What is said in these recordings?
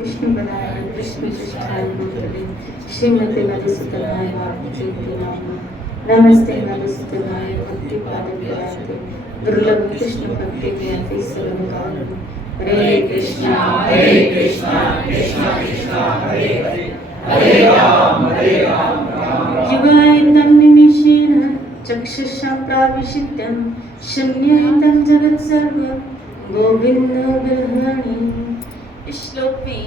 विष्णुपदाय कृष्णपृष्ठाय भूतले श्रीमते मधुसूदनाय वासुदेवाय नमः। नमस्ते मधुसूदनाय भक्तिपादप्राप्ते दुर्लभ कृष्ण भक्ति ज्ञाति सर्वकारण। हरे कृष्णा कृष्णा कृष्णा हरे हरे हरे राम युगायतं निमिषेण चक्षुषा प्राविशित्यं शून्यं जगत्सर्वं गोविंदो गृहाणि। इस श्लोक में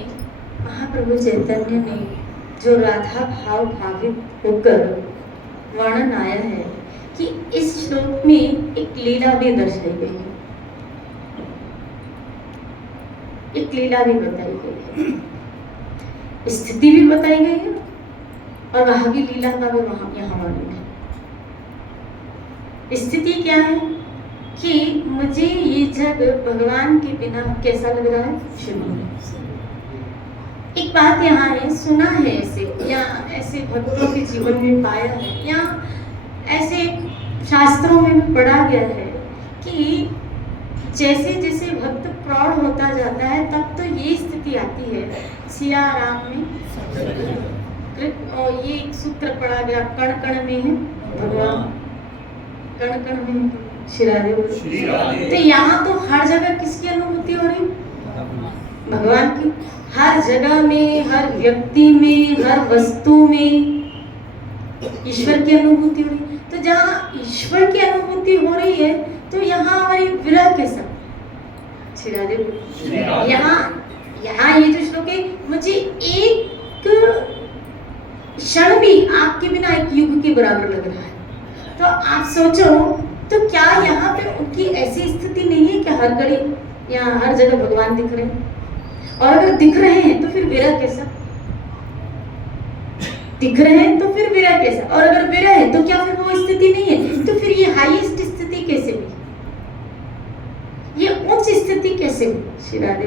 महाप्रभु चैतन्य ने जो राधा भाव भावित होकर वर्णन आया है कि इस श्लोक में एक लीला भी दर्शाई गई है, एक लीला भी बताई गई है, स्थिति भी बताई गई है और वहां भी लीला का भी वहां यहाँ वर्णन है। स्थिति क्या है कि मुझे ये जग भगवान के बिना कैसा लग रहा है, शून्य। एक बात यहाँ है, सुना है ऐसे या ऐसे भक्तों के जीवन में पाया है या ऐसे शास्त्रों में भी पढ़ा गया है कि जैसे जैसे भक्त प्रौढ़ होता जाता है तब तो ये स्थिति आती है। सिया राम में और ये एक सूत्र पढ़ा गया, कण कण में है भगवान, कण कण में श्री राधे। तो यहाँ तो हर जगह किसकी अनुभूति हो रही, भगवान की। हर जगह में, हर व्यक्ति में, हर वस्तु में ईश्वर की अनुभूति हो रही। तो जहाँ ईश्वर की अनुभूति हो रही है तो यहाँ हमारी विरह के साथ श्री राधे। यहाँ ये जो श्लोक है, मुझे एक क्षण भी आपके बिना एक युग के बराबर लग रहा है। तो आप सोचो, तो क्या यहाँ पे उनकी ऐसी स्थिति नहीं है कि हर घड़ी यहाँ हर जगह भगवान दिख रहे हैं? और अगर दिख रहे हैं तो फिर विरह कैसा, दिख रहे हैं तो फिर विरह कैसा, और अगर विरह है तो क्या फिर वो स्थिति नहीं है? तो फिर ये हाईएस्ट स्थिति कैसे हुई, ये उच्च स्थिति कैसे हुई? श्री राधे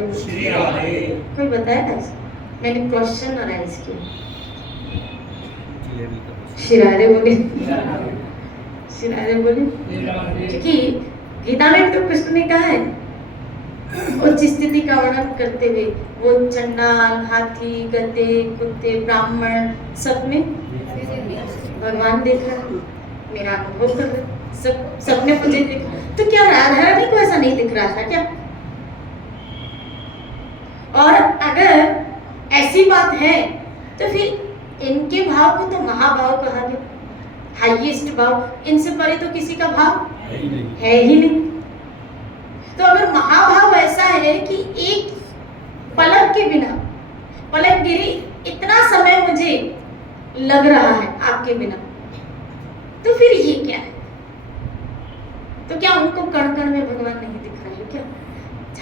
कोई बताएगा इसको? मैंने क्वेश्चन अराइज किया। श्री राधे बोले, श्री राधे बोले, क्योंकि गीता में तो कृष्ण ने कहा है उच्च स्थिति का वर्णन करते हुए, वो चंडाल, हाथी, गधे, कुत्ते, ब्राह्मण सब में भगवान देखा, मेरा अनुभव कर रहे, सबने मुझे देखा। तो क्या राधा रानी को ऐसा नहीं दिख रहा था क्या? और अगर ऐसी बात है तो फिर इनके भाव को तो महाभाव कहा गया, हाईएस्ट भाव। इनसे परे तो किसी का भाव है ही नहीं। तो अगर महाभाव ऐसा है कि एक पलक के बिना, पलक गिरी इतना समय मुझे लग रहा है आपके बिना, तो फिर ये क्या है? तो क्या उनको कण कण में भगवान नहीं दिख रहा है क्या?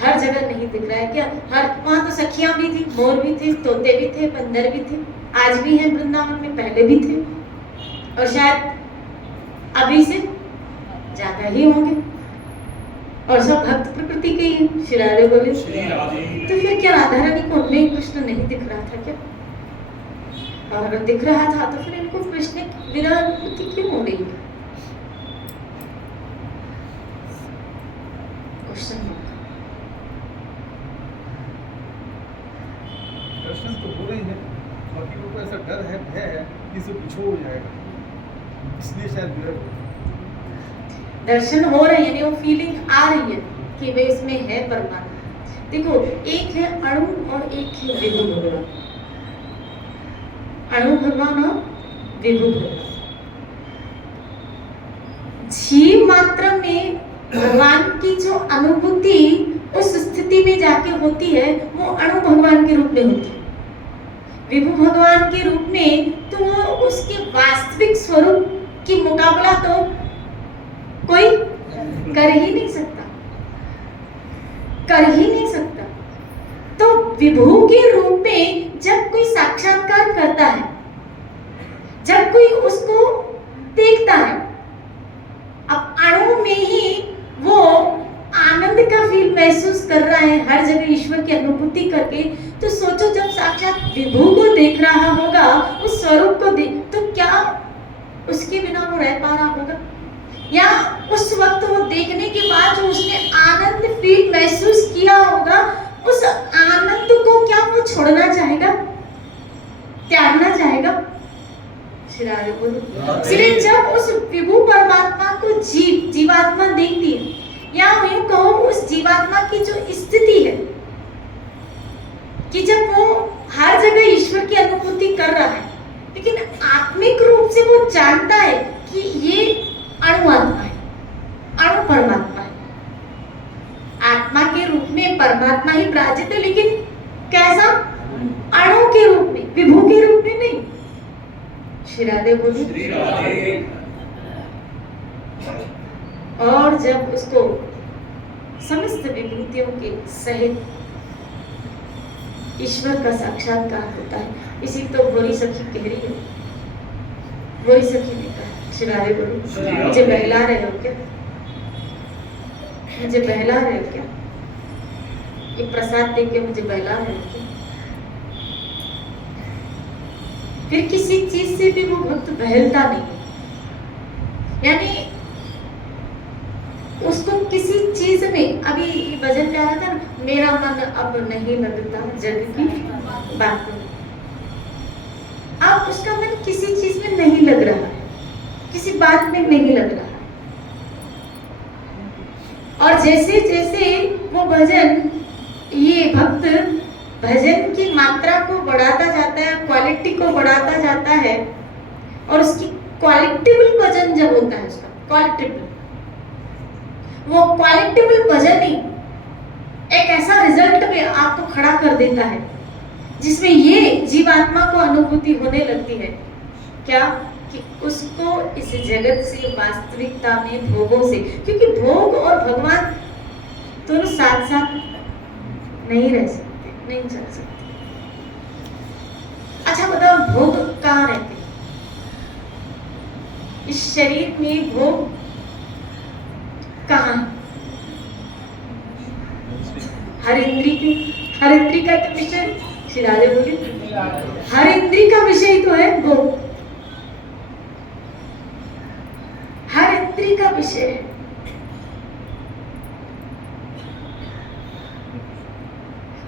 हर जगह नहीं दिख रहा है क्या? हर वहां तो सखियां भी थी, मोर भी थे, तोते भी थे, बंदर भी थे, आज भी हैं वृंदावन में, पहले भी थे और शायद अभी से ज्यादा ही होंगे, और सब भक्त प्रकृति के ही। श्री राधे बोले, तो फिर क्या राधा रानी को उनमें कृष्ण नहीं दिख रहा था क्या? और अगर दिख रहा था तो फिर इनको कृष्ण की विरह अनुभूति क्यों हो रही है? क्वेश्चन दर्शन तो हो रही है, बाकी लोगों को ऐसा डर है, भय है कि इसे पिछोड़ जाएगा, इसलिए शायद विरह दर्शन हो रहे हैं, यानी वो फीलिंग आ रही है कि वे इसमें है परमात्मा। देखो, एक है अणु और एक है विभु भगवान। अणु भगवान और विभु भगवान। जीव मात्र में भगवान की जो अनुभूति उस स्थिति में जाके होती है, वो अणु भगवान के रूप में होती है। विभु भगवान के रूप में तो वो उसके वास्तविक स्वरूप की मुकाबला तो कोई कर ही नहीं सकता, कर ही नहीं सकता। तो विभु के रूप में जब कोई साक्षात्कार करता है, जब कोई उसको देखता है, अब अणु में ही वो आनंद का फील महसूस कर रहा है, हर जगह ईश्वर की अनुभूति करके, तो सोचो जब साक्षात विभु को देख रहा होगा, उस स्वरूप को देख, तो क्या उसके बिना वो रह पा रहा होगा? या उस वक्त वो देखने के बाद जो उसने आनंद फील महसूस किया होगा, उस आनंद को क्या वो छोड़ना बोलो। इसलिए जब उस विभु परमात्मा को जीवात्मा देखती है, या यूं कहो उस जीवात्मा की जो स्थिति है कि जब वो हर जगह ईश्वर की अनुभूति कर रहा है, लेकिन आत्मिक रूप से वो जानता है कि ये अणु आत्मा है, अणु परमात्मा है। आत्मा के रूप में परमात्मा ही विराजित है, लेकिन कैसा? अणु के रूप में, विभू के रूप में नहीं। श्री राधे बोली। और जब उसको समस्त विभूतियों के सहित ईश्वर का साक्षात्कार होता है, इसी तो भोरी सखी कह रही है। भोरी सखी ने कहा, श्री राधे बोली, मुझे बहला रहे हो क्या? मुझे बहला रहे हो क्या? ये प्रसाद देख के मुझे बहला रहे हो क्या? फिर किसी चीज से भी वो भक्त बहलता नहीं, यानी उसको किसी चीज में, अभी भजन क्या रहा था ना, मेरा मन अब नहीं लगता जग की बात में। अब उसका मन किसी चीज में नहीं लग रहा है, किसी बात में नहीं लग रहा है। और जैसे जैसे वो भजन, ये भक्त भजन की मात्रा को बढ़ाता जाता है, क्वालिटी को बढ़ाता जाता है, और उसकी क्वालिटेबल भजन जब होता है, उसका क्वालिटेबल, वो क्वालिटेबल भजन ही एक ऐसा रिजल्ट में आपको खड़ा कर देता है जिसमें ये जीवात्मा को अनुभूति होने लगती है। क्या? कि उसको इस जगत से, वास्तविकता में, भोगों से, क्योंकि भोग और भगवान दोनों साथ साथ नहीं रह सकते, नहीं चल सकते। अच्छा बताओ, भोग कहाँ रहते हैं? इस शरीर में भोग कहाँ? हर इंद्री का तो विषय, श्री राधे बोली, हर इंद्री का विषय तो है भोग, हर इंद्री का विषय है।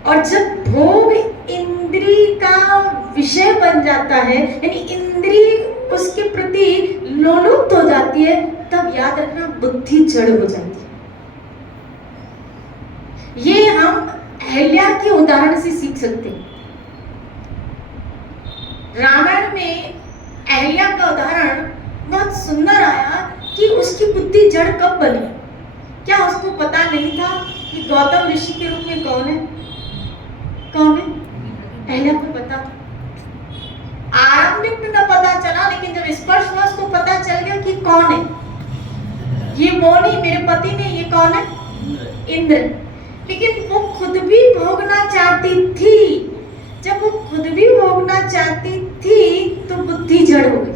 और जब भोग इंद्री का विषय बन जाता है, यानी इंद्री उसके प्रति लोलुप्त हो जाती है, तब याद रखना बुद्धि जड़ हो जाती है। ये हम अहल्या के उदाहरण से सीख सकते हैं। रामायण में अहल्या का उदाहरण बहुत सुंदर आया कि उसकी बुद्धि जड़ कब बनी। क्या उसको पता नहीं था कि गौतम ऋषि के रूप में कौन है? कौन है? अहल्या को पता। आरंभिक में न पता चला, लेकिन जब स्पर्श हुआ उसको पता चल गया कि कौन है ये। वो नहीं, मेरे पति ने, ये कौन है? इंद्र। लेकिन वो खुद भी भोगना चाहती थी। जब वो खुद भी भोगना चाहती थी तो बुद्धि जड़ हो गई।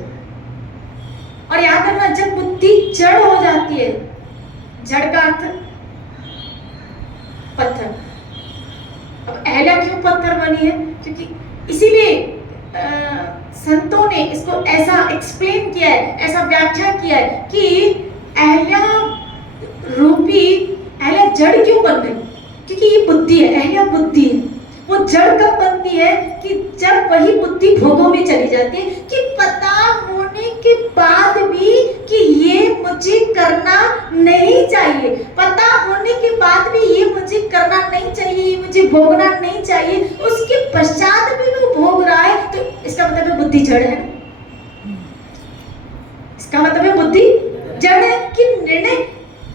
और याद रखना, जब बुद्धि जड़ हो जाती है, जड़ का अर्थ पत्थर। अब अहल्या क्यों पत्थर बनी है? क्योंकि इसीलिए संतों ने इसको ऐसा एक्सप्लेन किया है, ऐसा व्याख्या किया है कि अहल्या रूपी, अहल्या जड़ क्यों बन गई? क्योंकि ये बुद्धि है, अहल्या बुद्धि है। वो जड़ कब बनती है? कि जब वही बुद्धि भोगों में चली जाती है, कि पता होने के बाद भी कि ये मुझे करना नहीं चाहिए, पता होने के बाद भी ये मुझे करना नहीं चाहिए, ये मुझे भोगना नहीं चाहिए, उसके पश्चात भी वो भोग रहा है, तो इसका मतलब है बुद्धि जड़ है। इसका मतलब है बुद्धि जड़ है। कि निर्णय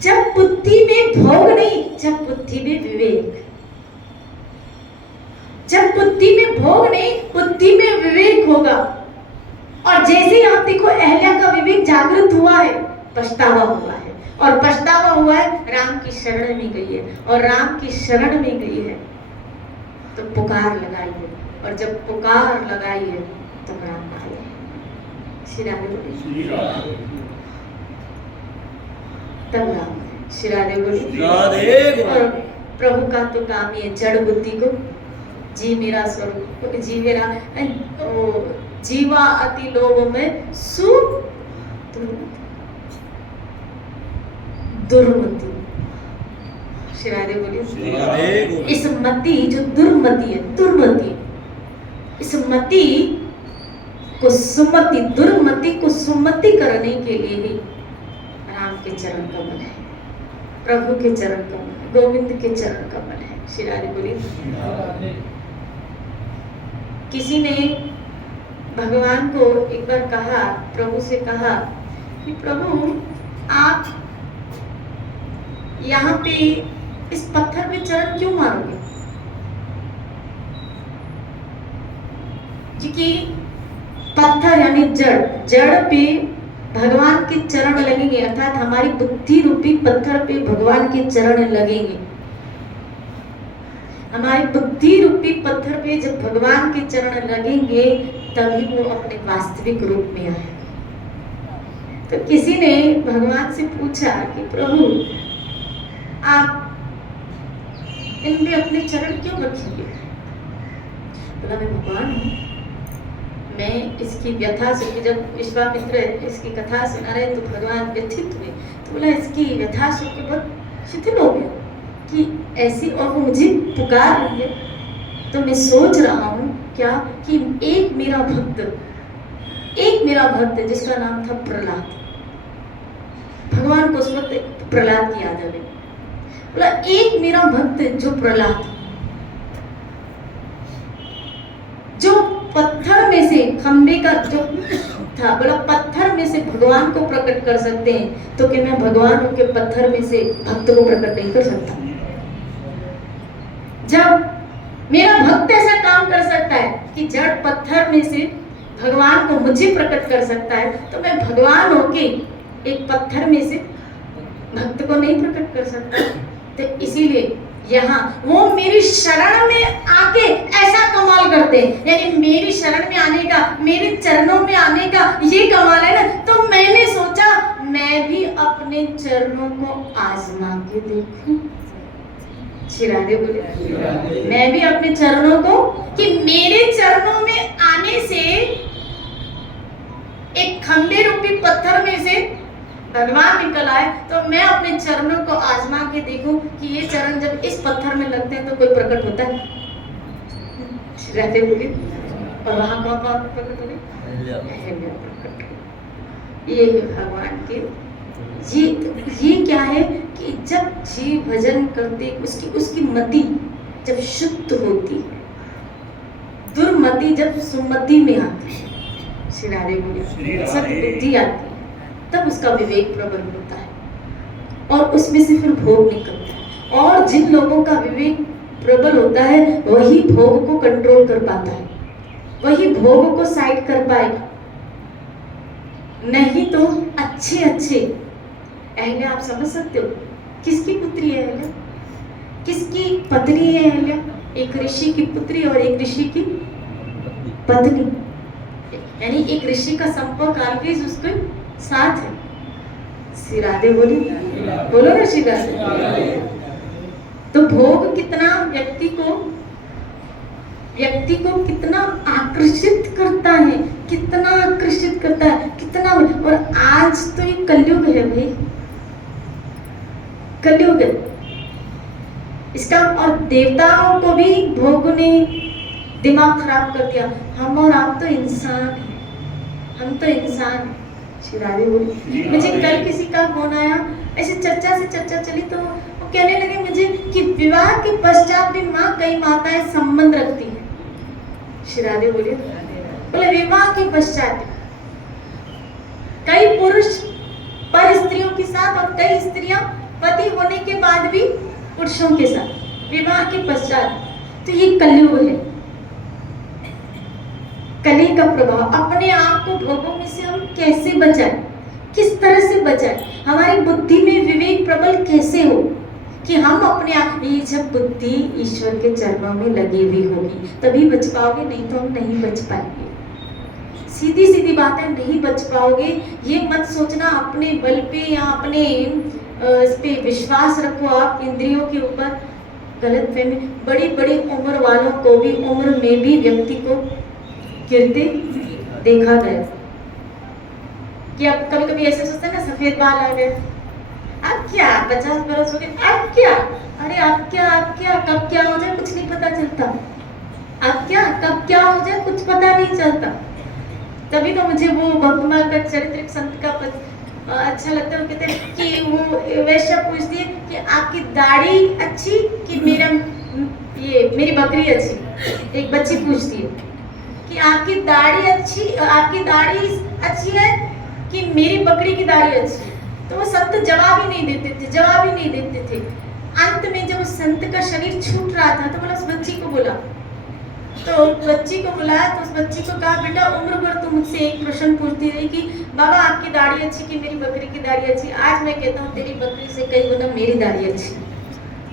जब बुद्धि में भोग नहीं, जब बुद्धि में विवेक, जब बुद्धि में भोग नहीं, बुद्धि में विवेक होगा। और जैसे ही आप देखो, अहल्या का विवेक जागृत हुआ है, पछतावा हुआ है, और पछतावा हुआ है, राम की शरण में गई है, और राम की शरण में गई है तो पुकार लगाई है, और जब पुकार लगाई है तब राम आए। श्री राधे बोली, तब राम, श्री राधे बोली। और प्रभु का तो काम ही है जड़ बुद्धि को, जी मेरा स्वरूप, जी मेरा जीवा अति लोभ में सु दुर्मति। श्री राधे बोलिए। इस मति जो दुर्मति है, दुर्मति, इस मति को सुमति, दुर्मति को सुमति करने के लिए ही राम के चरण कमल है, प्रभु के चरण कमल है, गोविंद के चरण कमल है। श्री राधे बोलिए। किसी ने भगवान को एक बार कहा, प्रभु से कहा कि प्रभु आप यहाँ पे इस पत्थर पे चरण क्यों मारोगे? क्योंकि पत्थर यानी जड़, जड़ पे भगवान के चरण लगेंगे, अर्थात हमारी बुद्धि रूपी पत्थर पे भगवान के चरण लगेंगे। हमारी बुद्धि रूपी पत्थर पे जब भगवान के चरण लगेंगे तभी वो अपने वास्तविक रूप में आए। तो किसी ने भगवान से पूछा कि प्रभु आप इन पे अपने चरण क्यों रखेंगे? बोला मैं भगवान हूँ, मैं इसकी व्यथा सुनी। जब विश्वामित्र इसकी कथा सुना रहे तो भगवान व्यथित हुए, तो बोला इसकी व्यथा सुन के बहुत शिथिल हो गया कि ऐसी, और वो मुझे पुकार रही है। तो मैं सोच रहा हूँ क्या कि एक मेरा भक्त जिसका नाम था प्रहलाद, भगवान को उस वक्त प्रहलाद की याद आ गई। बोला एक मेरा भक्त जो प्रहलाद, जो पत्थर में से खंबे का जो था, बोला पत्थर में से भगवान को प्रकट कर सकते हैं, तो कि मैं भगवान के पत्थर में से भक्त को प्रकट नहीं कर सकता? जब मेरा भक्त ऐसा काम कर सकता है कि जड़ पत्थर में से भगवान को मुझे प्रकट कर सकता है, तो मैं भगवान होके एक पत्थर में से भक्त को नहीं प्रकट कर सकता? तो इसीलिए यहाँ वो मेरी शरण में आके ऐसा कमाल करते हैं, यानी मेरी शरण में आने का, मेरे चरणों में आने का ये कमाल है ना। तो मैंने सोचा मैं भी अपने चरणों को आजमा के देखूं। श्री राधे बोले, मैं भी अपने चरणों को, कि मेरे चरणों में आने से एक खंबे रूपी पत्थर में से भगवान निकल आए, तो मैं अपने चरणों को आजमा के देखूं कि ये चरण जब इस पत्थर में लगते हैं तो कोई प्रकट होता है? राधे बोली। और वहां कौन प्रकट हो गई? ये भगवान के ये क्या है कि जब जीव भजन करते, उसकी मति जब शुद्ध होती है, दुर्मति जब सुमति में आती है, श्री राधे बोली, सद्बुद्धि आती है, तब उसका विवेक प्रबल होता है और उसमें से फिर भोग निकलता है। और जिन लोगों का विवेक प्रबल होता है वही भोग को कंट्रोल कर पाता है, वही भोग को साइड कर पाएगा। नहीं तो अच्छे अहल्या, आप समझ सकते हो किसकी पुत्री है अहल्या, किसकी पत्नी है अहल्या? एक ऋषि की पुत्री और एक ऋषि की पत्नी, यानी एक ऋषि का संपर्क ऑलवेज उसके साथ है। श्री राधे बोली, बोलो ना श्री राधे। तो भोग कितना व्यक्ति को कितना आकर्षित करता है, कितना आकर्षित करता है, कितना। और आज तो ये कलयुग है भाई, कलयुग है इसका। और देवताओं को भी भोग ने दिमाग खराब कर दिया। हम और आप तो इंसान हैं, हम तो इंसान हैं। श्री राधे बोली। मुझे कल किसी का फोन आया, ऐसे चर्चा चली तो वो कहने लगे मुझे कि विवाह के पश्चात भी कई माताएं संबंध रखती हैं। श्री राधे बोले, बोले विवाह के पश्चात कई पुरुष पर स्त्रियों के साथ और कई स्त्रियां पति होने के बाद भी पुरुषों के साथ विवाह के पश्चात। तो ये कलयुग है, कली का प्रभाव। अपने आप को भोगों में से हम कैसे बचाएं, किस तरह से बचाएं? हमारी बुद्धि में विवेक प्रबल कैसे हो कि हम अपने आप, ये जब बुद्धि ईश्वर के चरणों में लगी हुई होगी तभी बच पाओगे, नहीं तो हम नहीं बच पाएंगे। सीधी बात है, नहीं बच पाओगे। ये मत सोचना अपने बल पे या अपने इस पे विश्वास रखो आप इंद्रियों के ऊपर। गलत फहमी। बड़ी उम्र वालों को भी उम्र में भी व्यक्ति को गिरते देखा गया कि अब कभी ऐसे सोचते हैं ना, सफेद बाल आ गए, अब क्या 50 बरस हो गए, अब क्या, अरे अब क्या कब क्या हो जाए कुछ नहीं पता चलता, अब क्या कब क्या हो जाए कुछ पता नहीं चलता। तभी तो मुझे वो भक्तमाल का चरित्र संत का अच्छा लगता है। वो कहते हैं कि वो वैश्या पूछती है कि आपकी दाढ़ी अच्छी कि मेरी बकरी अच्छी। एक बच्ची पूछती है कि आपकी दाढ़ी अच्छी है कि मेरी बकरी की दाढ़ी अच्छी है। तो वो संत जवाब ही नहीं देते थे। अंत में जब उस संत का शरीर छूट रहा था तो बोला, उस बच्ची को बुलाया तो उस बच्ची को कहा, बेटा उम्र भर तुम मुझसे एक प्रश्न पूछती रही कि बाबा आपकी दाढ़ी अच्छी कि मेरी बकरी की दाढ़ी अच्छी। आज मैं कहता हूँ तेरी बकरी से कई गुना मेरी दाढ़ी अच्छी।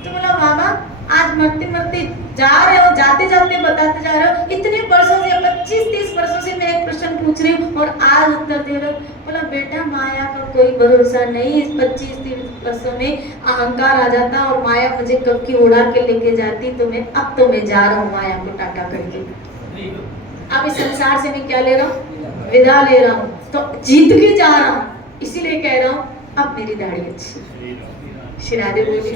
तो बोला, बाबा आज मरते मरते जा रहे हो, जाते जाते बताते जा रहे हो, इतने वर्षों से 25-30 वर्षों से मैं एक प्रश्न पूछ रही हूँ और आज उत्तर दे रहे हो। बोला, बेटा माया का कोई भरोसा नहीं। इस 25-30 वर्षों में अहंकार आ जाता और माया मुझे कब की उड़ा के लेके जाती। तो मैं जा रहा हूँ माया को टाटा करके। अब इस संसार से मैं क्या ले रहा हूँ? विदा ले रहा हूँ। तो जीत के जा रहा हूँ, इसीलिए कह रहा हूँ अब मेरी दाढ़ी अच्छी। श्री राधे बोली,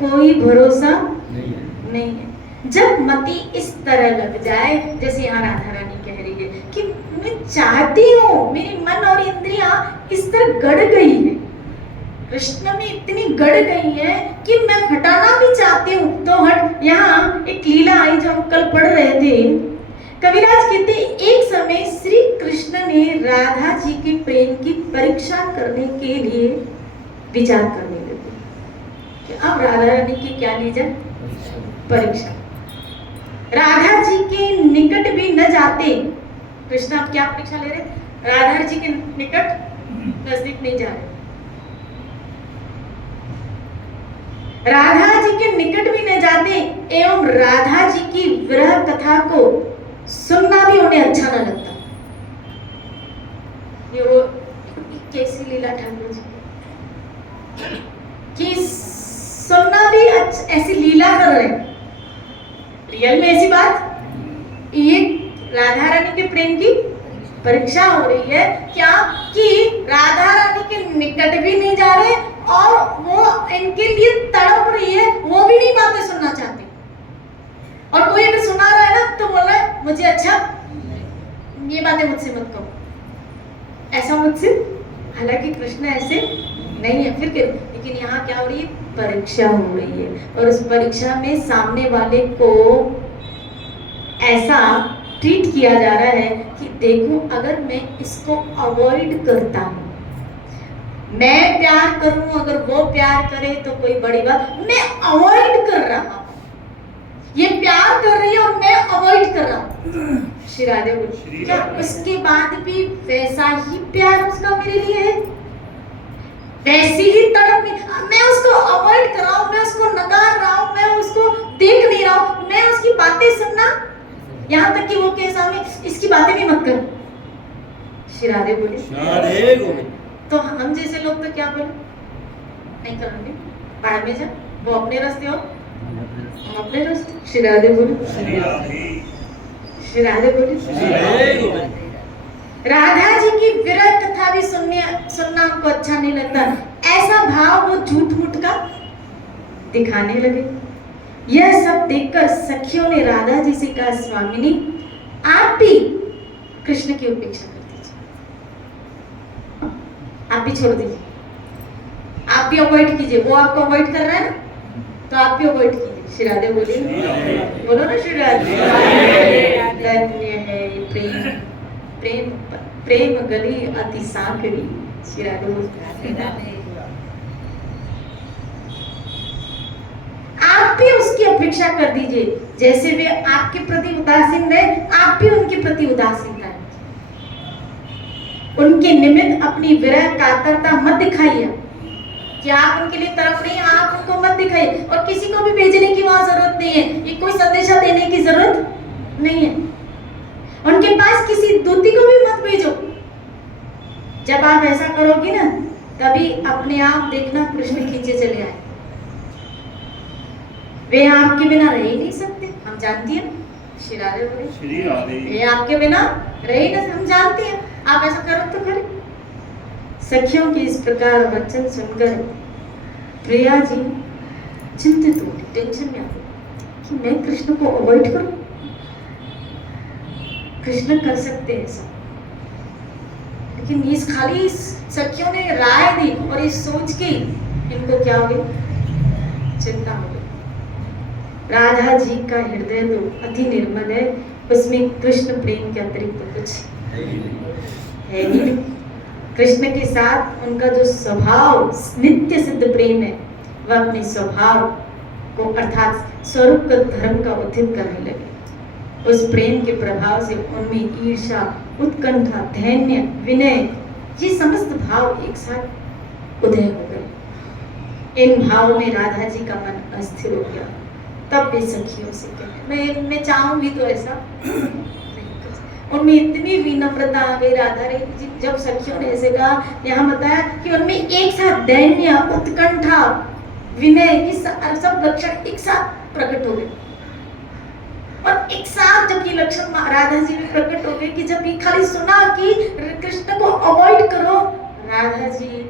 कोई भरोसा नहीं है। जब मति इस तरह लग जाए, जैसे यहाँ राधा रानी कह रही है कि मैं चाहती हूँ, मेरी मन और इंद्रियां इस तरह गड़ गई है, कृष्ण में इतनी गड़ गई है कि मैं हटाना भी चाहती हूँ तो हट। यहाँ एक लीला आई जो हम कल पढ़ रहे थे। कविराज कहते एक समय श्री कृष्ण ने राधा जी के प्रेम की परीक्षा करने के लिए विचार करने लगे कि अब राधा रानी की क्या ली जाए? परीक्षा। राधा जी के निकट भी न जाते। कृष्ण अब क्या परीक्षा ले रहे? राधा जी के निकट नजदीक नहीं जा रहे। राधा जी के निकट भी न जाते एवं राधा जी की विरह कथा को सुनना भी उन्हें अच्छा न लगता। ये वो कैसी लीला ठाकुर जी कि सुनना भी ऐसी लीला कर रहे हैं। रियल में ऐसी बात, ये राधा रानी के प्रेम की परीक्षा हो रही है क्या कि राधा रानी के निकट भी नहीं जा रहे और वो इनके लिए तड़प रही है, वो भी नहीं बातें सुनना चाहते। और कोई अगर सुना रहा है ना तो बोल रहा है मुझे अच्छा, ये बातें मुझसे मत कहो, ऐसा मुझसे। हालांकि कृष्ण ऐसे नहीं है। फिर लेकिन यहाँ क्या हो रही है? परीक्षा हो रही है। और उस परीक्षा में सामने वाले को ऐसा ट्रीट किया जा रहा है कि देखो अगर मैं इसको अवॉइड करता हूँ, मैं प्यार करूं, अगर वो प्यार करे तो कोई बड़ी बात, मैं अवॉइड कर रहा हूं। ये प्यार कर रही है और मैं अवॉइड कर रहा हूं। श्री राधे बोली, क्या उसके बाद भी वैसा ही प्यार उसका मेरे लिए है? वैसी ही तड़प में मैं उसको अवॉइड कर रहा हूं, मैं उसको नकार रहा हूं, मैं उसको देख नहीं रहा हूं, मैं उसकी बातें सुनना, यहाँ तक कि वो के सामने इसकी बातें भी मत कर। श्री राधे बोली, तो हम जैसे लोग तो क्या बोले? नहीं करेंगे, बाहर में जा, वो अपने रास्ते हो, हम अपने रास्ते। श्री राधे बोली, श्री राधे बोली। राधा जी की विरह कथा भी सुनना आपको अच्छा नहीं लगता। ऐसा भाव वो झूठ मूठ का दिखाने लगे। यह सब देखकर सखियों ने राधा जी से कहा, स्वामिनी आप भी कृष्ण की उपेक्षा कर दीजिए, आप भी छोड़ दीजिए, आप भी अवॉइड कीजिए। वो आपको अवॉइड कर रहा है ना, तो आप भी अवॉइड कीजिए। श्री राधे बोले, बोलो ना श्री राधे। धन्य है प्रेम, प्रेम प्रेम गली अति साकरी। श्री राधे बोले, आप भी उसकी अपेक्षा कर दीजिए। जैसे वे आपके प्रति उदासीन रहे, आप भी उनके प्रति उदासीन रहे। उनके निमित्त अपनी विरह कातरता मत दिखाइए कि आप उनके लिए तरफ नहीं, आप उनको मत दिखाइए। और किसी को भी भेजने की वहां जरूरत नहीं है, ये कोई संदेशा देने की जरूरत नहीं है। उनके पास किसी दूती को भी मत भेजो। जब आप ऐसा करोगी ना, तभी अपने आप देखना कृष्ण खींचे चले आए। वे आपके बिना रह ही नहीं सकते, हम जानती हैं। श्री राधे बोले, वे आपके बिना रह ही नहीं, हम जानते हैं। आप ऐसा करो तो करें। सखियों के इस प्रकार वचन सुनकर प्रिया जी चिंतित हो, टेंशन में आ गई कि मैं कृष्ण को अवॉइड करूं। कृष्ण कर सकते हैं ऐसा, लेकिन इस खाली सखियों ने राय दी और इस सोच के इनको क्या हो गई, चिंता हो गई। राधा जी का हृदय तो अति निर्मल है, उसमें कृष्ण प्रेम के अतिरिक्त तो कुछ है ही नहीं। कृष्ण के साथ उनका जो स्वभाव नित्य सिद्ध प्रेम है, वह अपने स्वभाव को अर्थात स्वरूप का धर्म का उद्धित करने लगे। उस प्रेम के प्रभाव से उनमें ईर्षा, उत्कंठा, धैर्य, विनय, ये समस्त भाव एक साथ उदय हो गए। इन भावों में राधा जी का मन अस्थिर हो गया। तब वे सखियों से कहे, मैं चाहूंगी तो ऐसा नहीं कर सकती। उनमें इतनी विनम्रता आ गई राधा रे, जब सखियों ने ऐसे कहा, यहाँ बताया कि उनमें एक साथ दैन्य, उत्कंठा, विनय, ये सब लक्षण एक साथ प्रकट हो गए। और एक साथ जब ये लक्षण राधा जी में प्रकट हो गए कि जब ये खाली सुना कि कृष्ण को अवॉइड करो, राधा जी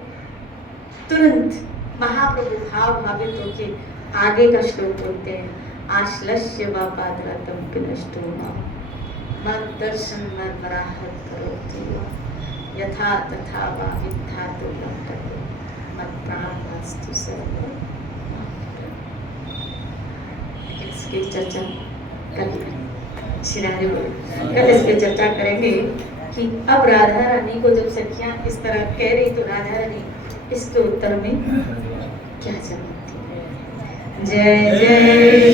तुरंत महाप्रभु भाव भावित होके आगे का श्लोक बोलते हैं, आश्लस्य वा पादरातम पिनष्टो मद दर्शन मराहत करोति यथा तथा वा विद्धातु लंकतो मद प्राणास्तु सर्व। इसकी चर्चा कल इस पे चर्चा करेंगे कि अब राधा रानी को जब सखियां इस तरह कह रही तो राधा रानी इसके उत्तर में क्या जवाब दी। जय जय